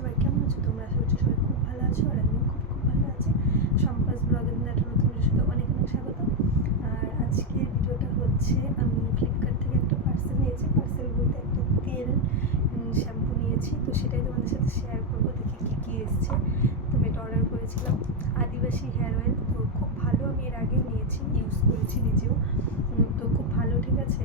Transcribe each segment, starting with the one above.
সবাই কেমন আছো? তোমরা আশা করছি সবাই খুব ভালো আছো আর আমিও খুব খুব ভালো আছি। সম্পাস ব্লগের একটা নতুন সাথে অনেক অনেক স্বাগত। আর আজকের ভিডিওটা হচ্ছে, আমি ফ্লিপকার্ট থেকে একটা পার্সেল নিয়েছি। পার্সেল বলতে একটা তেল শ্যাম্পু নিয়েছি। তো সেটাই তোমাদের সাথে শেয়ার করব, দেখি কী কী এসছে। তো এটা অর্ডার করেছিলাম। আদিবাসী হেয়ার অয়েল তো খুব ভালো আমি এর আগেও নিয়েছি ইউজ করেছি নিজেও। তো খুব ভালো, ঠিক আছে?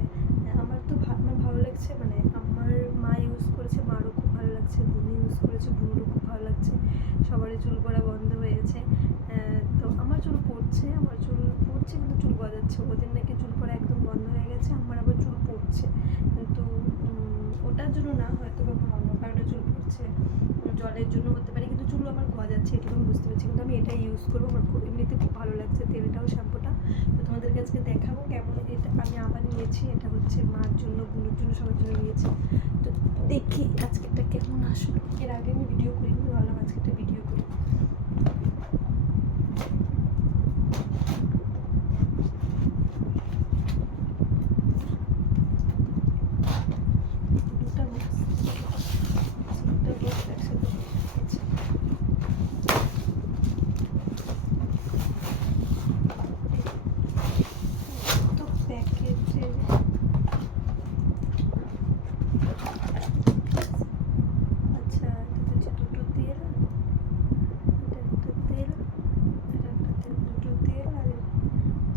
আমার তো আমার ভালো লাগছে মানে আমার মা ইউজ করেছে মারও খুব ভালো লাগছে বুনি ইউজ করেছে বুনুরও খুব ভালো লাগছে সবারই চুল পড়া বন্ধ হয়েছে। তো আমার চুল পড়ছে, আমার চুল পড়ছে কিন্তু চুল গজাচ্ছে। ওদের নাকি চুল পড়া একদম বন্ধ হয়ে গেছে, আমার আবার চুল পড়ছে। কিন্তু ওটার জন্য না, হয়তো কোনো অন্য কারণে চুল পড়ছে। জলের জন্য হতে পারে, কিন্তু চুল আমার গজাচ্ছে এটুকু আমি বুঝতে পারছি। কিন্তু আমি এটাই ইউজ করব, আমার খুব এমনিতে খুব ভালো লাগছে তেলটাও, শ্যাম্পুটা। তো তোমাদের কাছে দেখাবো কেমন এটা আমি আবার নিয়েছি, এটা হচ্ছে মার জন্য বোনের জন্য সবার জন্য নিয়েছি। তো দেখি আজকে এটা আসলো এর আগে আমি ভিডিও করিনি ভাবলাম আজকে একটা ভিডিও করি দুটা box, দুটা box একসাথে দিয়েছি। তো প্যাকেটে আচ্ছা এটা হচ্ছে দুটো তেল এটা একটা তেল এটা একটা তেল দুটো তেল আর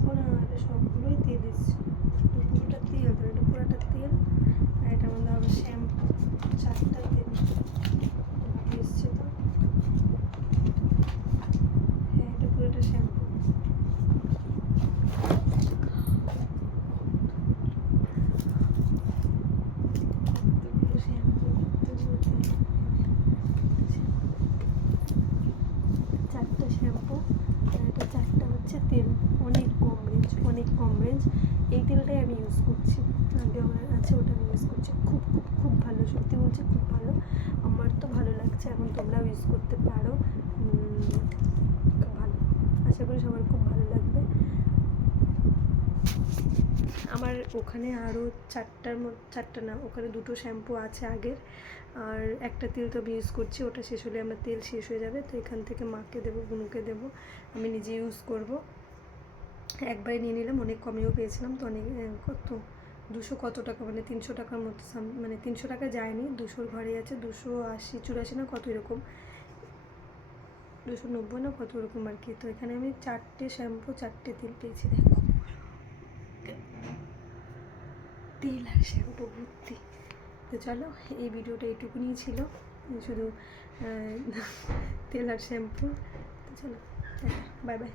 ও না এটা সবগুলোই তেল এসছে এটা পুরোটা তেল তো এটা পুরোটা তেল আর এটার মধ্যে আবার শ্যাম্পু চারটা তেল এসছে তো হ্যাঁ এটা পুরোটা শ্যাম্পু কতগুলো শ্যাম্পু কতগুলো তেল চারটা শ্যাম্পু এটা চারটা হচ্ছে তেল। অনেক কম রেঞ্জ অনেক কম রেঞ্জ এই তেলটাই আমি ইউজ করছি। আগে আমার আছে, ওটা আমি ইউজ করছি। খুব খুব খুব ভালো, সত্যি বলছি খুব ভালো। আমার তো ভালো লাগছে, এখন তোমরাও ইউজ করতে পারো। ভালো। আশা করি সবার খুব ভালো লাগবে। আমার ওখানে আরও চারটার মধ্যে চারটা না, ওখানে দুটো শ্যাম্পু আছে আগের। আর একটা তেল তো আমি ইউজ করছি, ওটা শেষ হলে আমার তেল শেষ হয়ে যাবে, তো এখান থেকে মাকে দেবো, বুনুকে দেবো, আমি নিজে ইউজ করব। একবারে নিয়ে নিলাম, অনেক কমেও পেয়েছিলাম, তো অনেক কত? দুশো কত টাকা মানে তিনশো টাকার মতো মানে তিনশো টাকা যায়নি, দুশোর ঘরে আছে, দুশো আশি, চুরাশি না কত এরকম? দুশো নব্বই না কত এরকম আর কি, তো এখানে আমি চারটে শ্যাম্পু, চারটে তেল পেয়েছি, দেখো। তেল আর শ্যাম্পু ভর্তি তো চলো, এই ভিডিওটা এইটুকুনি ছিল। শুধু তেল আর শ্যাম্পু। তো চলো বাই বাই।